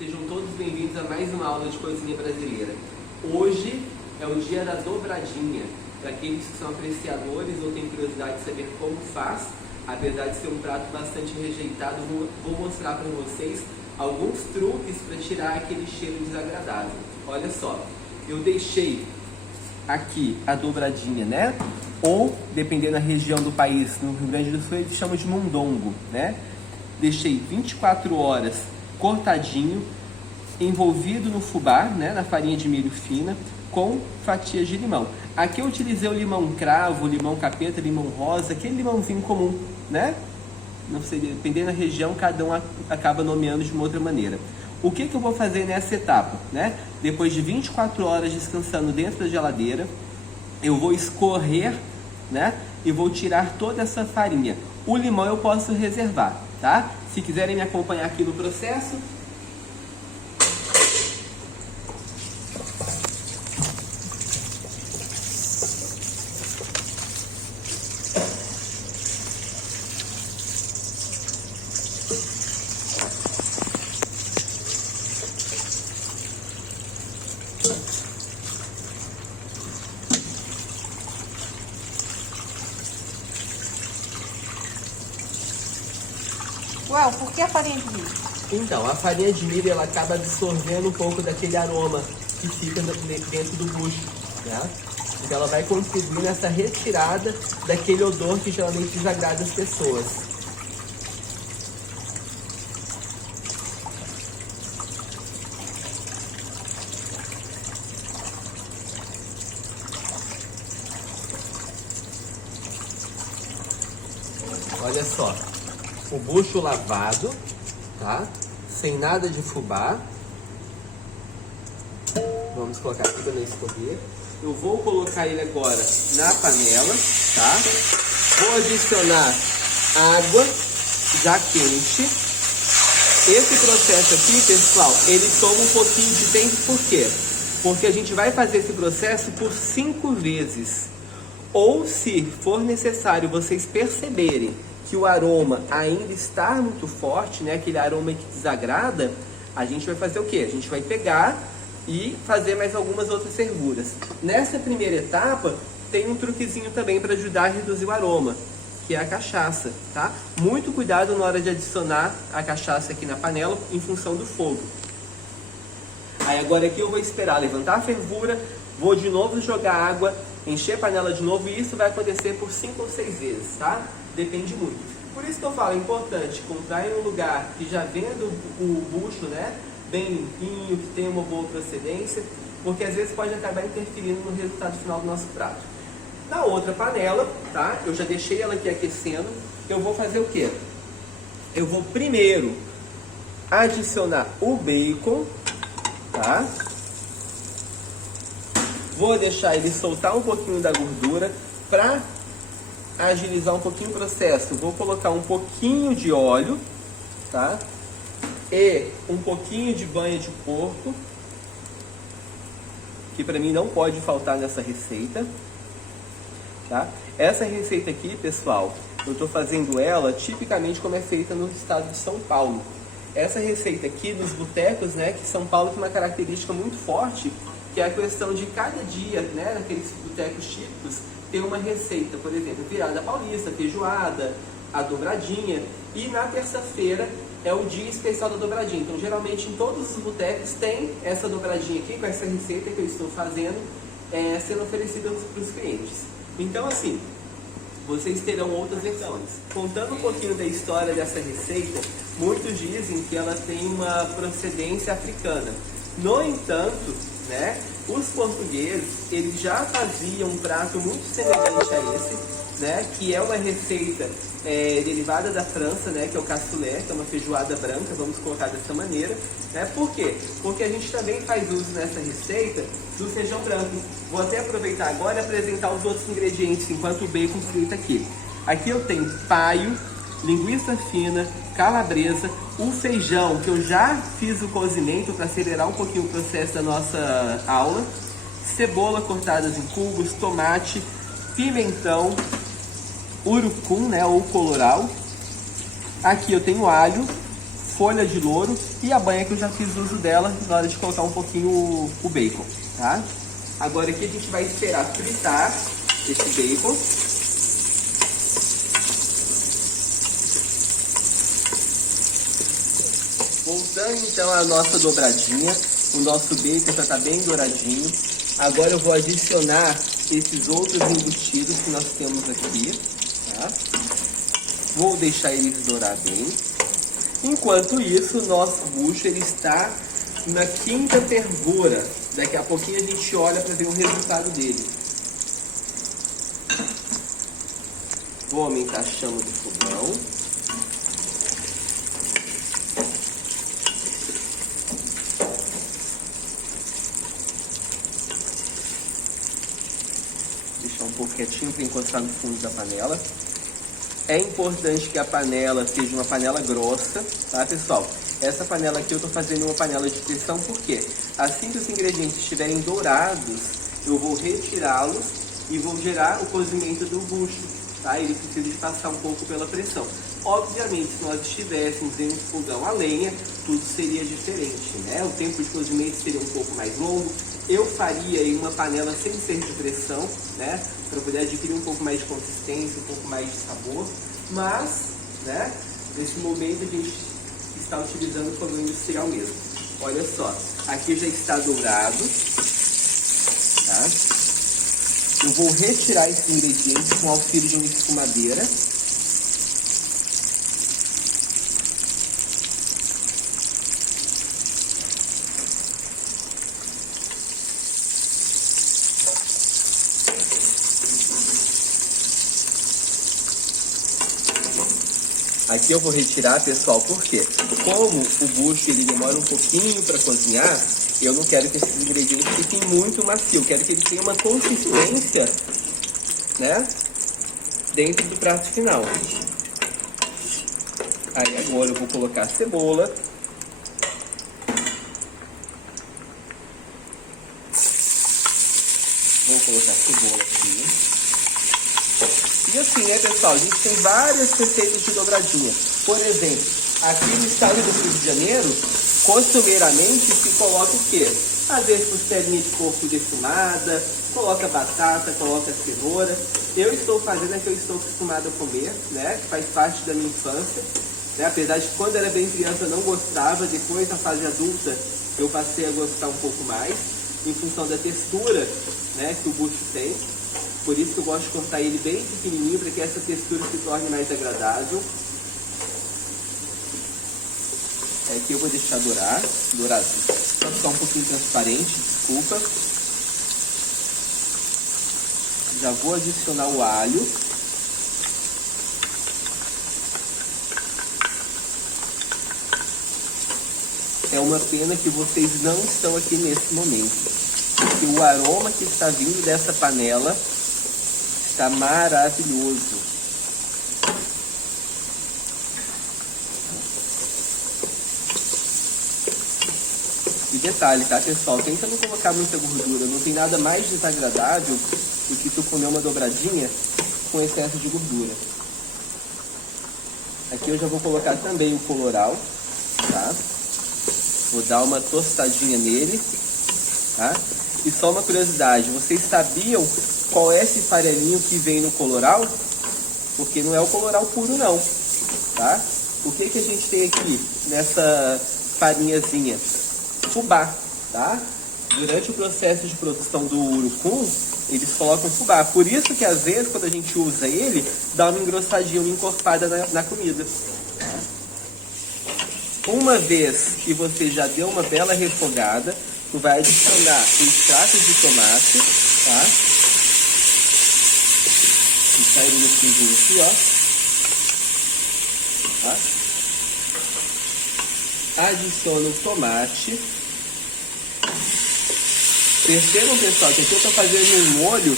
Sejam todos bem-vindos a mais uma aula de cozinha brasileira. Hoje é o dia da dobradinha. Para aqueles que são apreciadores ou têm curiosidade de saber como faz, apesar de ser um prato bastante rejeitado, vou mostrar para vocês alguns truques para tirar aquele cheiro desagradável. Olha só, eu deixei aqui a dobradinha, né? Ou, dependendo da região do país, no Rio Grande do Sul eles chamam de mondongo, né? Deixei 24 horas cortadinho, envolvido no fubá, né, na farinha de milho fina, com fatias de limão. Aqui eu utilizei o limão cravo, limão capeta, limão rosa, aquele limãozinho comum, né? Não sei, dependendo da região, cada um acaba nomeando de uma outra maneira. O que eu vou fazer nessa etapa, né? Depois de 24 horas descansando dentro da geladeira, eu vou escorrer, né? E vou tirar toda essa farinha. O limão eu posso reservar, tá? Se quiserem me acompanhar aqui no processo. Ué, por que a farinha de milho? Então, a farinha de milho ela acaba absorvendo um pouco daquele aroma que fica dentro do bucho, né? Então ela vai contribuir nessa retirada daquele odor que geralmente desagrada as pessoas. Olha só. O bucho lavado, tá? Sem nada de fubá. Vamos colocar tudo no escorrer. Eu vou colocar ele agora na panela, tá? Vou adicionar água já quente. Esse processo aqui, pessoal, ele toma um pouquinho de tempo, por quê? Porque a gente vai fazer esse processo por 5 vezes. Ou, se for necessário, vocês perceberem que o aroma ainda está muito forte, né? Aquele aroma que desagrada, a gente vai fazer o quê? A gente vai pegar e fazer mais algumas outras fervuras. Nessa primeira etapa, tem um truquezinho também para ajudar a reduzir o aroma, que é a cachaça, tá? Muito cuidado na hora de adicionar a cachaça aqui na panela, em função do fogo. Aí agora aqui eu vou esperar levantar a fervura, vou de novo jogar água, encher a panela de novo, e isso vai acontecer por 5 ou 6 vezes, tá? Depende muito. Por isso que eu falo, é importante comprar em um lugar que já venda o bucho, né, bem limpinho, que tenha uma boa procedência, porque às vezes pode acabar interferindo no resultado final do nosso prato. Na outra panela, tá, eu já deixei ela aqui aquecendo, eu vou fazer o quê? Eu vou primeiro adicionar o bacon, tá? Vou deixar ele soltar um pouquinho da gordura para agilizar um pouquinho o processo. Vou colocar um pouquinho de óleo, tá? E um pouquinho de banha de porco, que para mim não pode faltar nessa receita, tá? Essa receita aqui, pessoal, eu estou fazendo ela tipicamente como é feita no estado de São Paulo. Essa receita aqui nos botecos, né, que São Paulo tem uma característica muito forte, que é a questão de cada dia, né, naqueles botecos típicos, ter uma receita, por exemplo, virada paulista, feijoada, a dobradinha, e na terça-feira é o dia especial da dobradinha. Então, geralmente, em todos os botecos tem essa dobradinha aqui, com essa receita que eu estou fazendo, sendo oferecida para os clientes. Então, assim, vocês terão outras versões. Contando um pouquinho da história dessa receita, muitos dizem que ela tem uma procedência africana. No entanto, né, os portugueses, eles já faziam um prato muito semelhante a esse, né, que é uma receita derivada da França, né, que é o cassoulet, que é uma feijoada branca, vamos colocar dessa maneira, né? Por quê? Porque a gente também faz uso nessa receita do feijão branco. Vou até aproveitar agora e apresentar os outros ingredientes, enquanto o bacon frita aqui. Aqui eu tenho paio, linguiça fina, calabresa, o feijão, que eu já fiz o cozimento para acelerar um pouquinho o processo da nossa aula, cebola cortadas em cubos, tomate, pimentão, urucum, né, ou colorau. Aqui eu tenho alho, folha de louro e a banha que eu já fiz uso dela na hora de colocar um pouquinho o bacon, tá? Agora aqui a gente vai esperar fritar esse bacon. Voltando então à nossa dobradinha, o nosso bacon já está bem douradinho. Agora eu vou adicionar esses outros embutidos que nós temos aqui, tá? Vou deixar eles dourar bem. Enquanto isso, o nosso bucho ele está na quinta fervura. Daqui a pouquinho a gente olha para ver o resultado dele. Vou aumentar a chama do fogão. Deixar um pouco quietinho para encostar no fundo da panela. É importante que a panela seja uma panela grossa, tá, pessoal? Essa panela aqui eu estou fazendo uma panela de pressão, porque assim que os ingredientes estiverem dourados, eu vou retirá-los e vou gerar o cozimento do bucho, tá? Ele precisa de passar um pouco pela pressão. Obviamente, se nós estivéssemos em um fogão a lenha, tudo seria diferente, né? O tempo de cozimento seria um pouco mais longo. Eu faria em uma panela sem ser de pressão, né? Para poder adquirir um pouco mais de consistência, um pouco mais de sabor. Mas, né? Nesse momento a gente está utilizando o fogão industrial mesmo. Olha só, aqui já está dourado, tá? Eu vou retirar esses ingredientes com o auxílio de uma escumadeira. Aqui eu vou retirar, pessoal, porque como o bucho ele demora um pouquinho para cozinhar, eu não quero que esses ingredientes fiquem muito macios. Eu quero que ele tenha uma consistência, né, dentro do prato final. Aí agora eu vou colocar a cebola. Vou colocar a cebola aqui. E assim, né, pessoal, a gente tem várias receitas de dobradinha. Por exemplo, aqui no estado do Rio de Janeiro, costumeiramente se coloca o quê? Às vezes costelinha de porco defumada, coloca batata, coloca cenoura. Eu estou fazendo a que eu estou acostumado a comer, né, que faz parte da minha infância. Né? Apesar de quando era bem criança eu não gostava, depois na fase adulta eu passei a gostar um pouco mais, em função da textura, né, que o bucho tem. Por isso que eu gosto de cortar ele bem pequenininho, para que essa textura se torne mais agradável. Aqui eu vou deixar dourar, para ficar um pouquinho transparente, desculpa. Já vou adicionar o alho. É uma pena que vocês não estão aqui nesse momento, porque o aroma que está vindo dessa panela está maravilhoso. E detalhe, tá, pessoal? Tenta não colocar muita gordura. Não tem nada mais desagradável do que tu comer uma dobradinha com excesso de gordura. Aqui eu já vou colocar também o colorau, tá? Vou dar uma tostadinha nele, tá? E só uma curiosidade, vocês sabiam qual é esse farelinho que vem no colorau? Porque não é o colorau puro não, tá? O que que a gente tem aqui nessa farinhazinha? Fubá, tá? Durante o processo de produção do urucum, eles colocam fubá. Por isso que às vezes, quando a gente usa ele, dá uma engrossadinha, uma encorpada na comida. Tá? Uma vez que você já deu uma bela refogada, tu vai adicionar o extrato de tomate, tá? Deixar ele no fundinho aqui, ó. Tá? Adiciona o tomate. Percebam, pessoal, que aqui eu estou fazendo um molho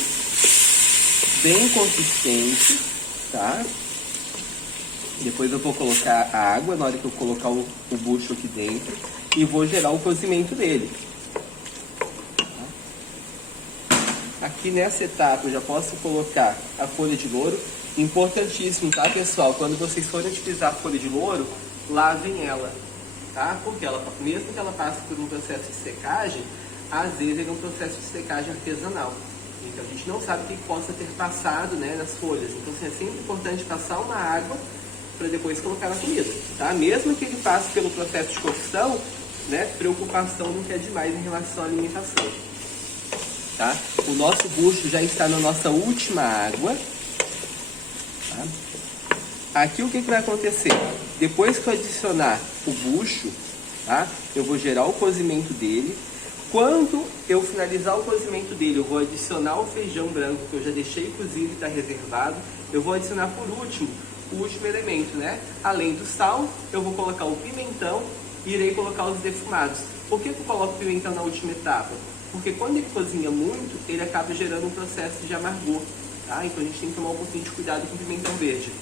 bem consistente, tá? Depois eu vou colocar a água na hora que eu colocar o bucho aqui dentro e vou gerar o cozimento dele. Aqui nessa etapa eu já posso colocar a folha de louro. Importantíssimo, tá, pessoal? Quando vocês forem utilizar a folha de louro, lavem ela, tá? Porque ela, mesmo que ela passe por um processo de secagem, às vezes ele é um processo de secagem artesanal. Então a gente não sabe o que possa ter passado, né, nas folhas. Então assim, é sempre importante passar uma água para depois colocar na comida, tá? Mesmo que ele passe pelo processo de cocção, né, preocupação nunca é demais em relação à alimentação, tá? O nosso bucho já está na nossa última água, tá? Aqui o que vai acontecer? Depois que eu adicionar o bucho, tá, eu vou gerar o cozimento dele. Quando eu finalizar o cozimento dele, eu vou adicionar o feijão branco que eu já deixei cozido e está reservado. Eu vou adicionar por último o último elemento, né? Além do sal, eu vou colocar o pimentão e irei colocar os defumados. Por que eu coloco o pimentão na última etapa? Porque quando ele cozinha muito, ele acaba gerando um processo de amargor, tá? Então a gente tem que tomar um pouquinho de cuidado com o pimentão verde.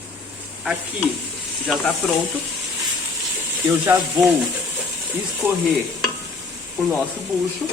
Aqui já está pronto. Eu já vou escorrer o nosso bucho.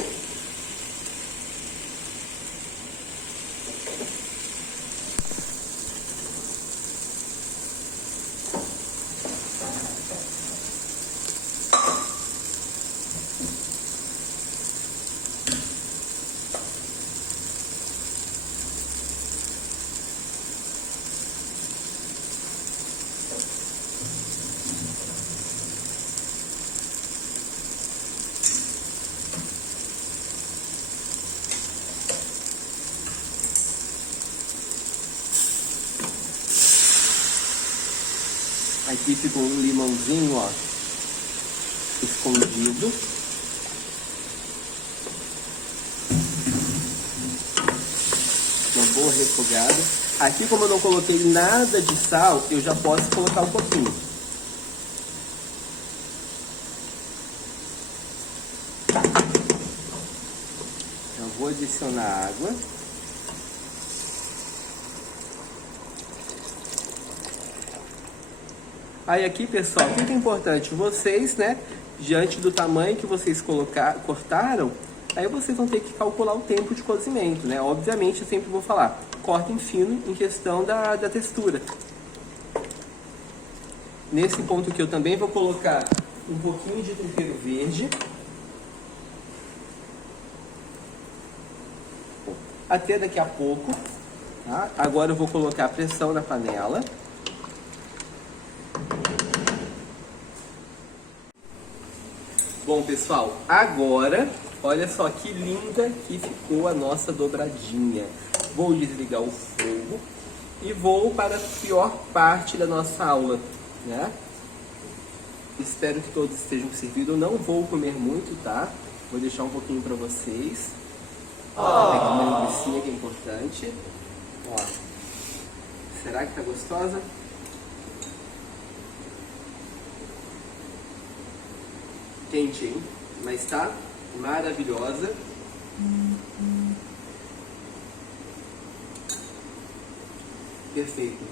Aqui ficou um limãozinho, ó, escondido. Uma boa refogada. Aqui, como eu não coloquei nada de sal, eu já posso colocar um pouquinho. Eu vou adicionar água. Aí aqui, pessoal, o que é importante? Vocês, né, diante do tamanho que vocês cortaram, aí vocês vão ter que calcular o tempo de cozimento, né? Obviamente, eu sempre vou falar, cortem fino em questão da textura. Nesse ponto aqui, eu também vou colocar um pouquinho de tempero verde. Até daqui a pouco, tá? Agora eu vou colocar a pressão na panela. Bom, pessoal, agora, olha só que linda que ficou a nossa dobradinha. Vou desligar o fogo e vou para a pior parte da nossa aula, né? Espero que todos estejam servidos. Eu não vou comer muito, tá? Vou deixar um pouquinho para vocês. Pegar uma linguiça que é importante. Ó. Será que tá gostosa? Quente, hein? Mas tá maravilhosa. Perfeito.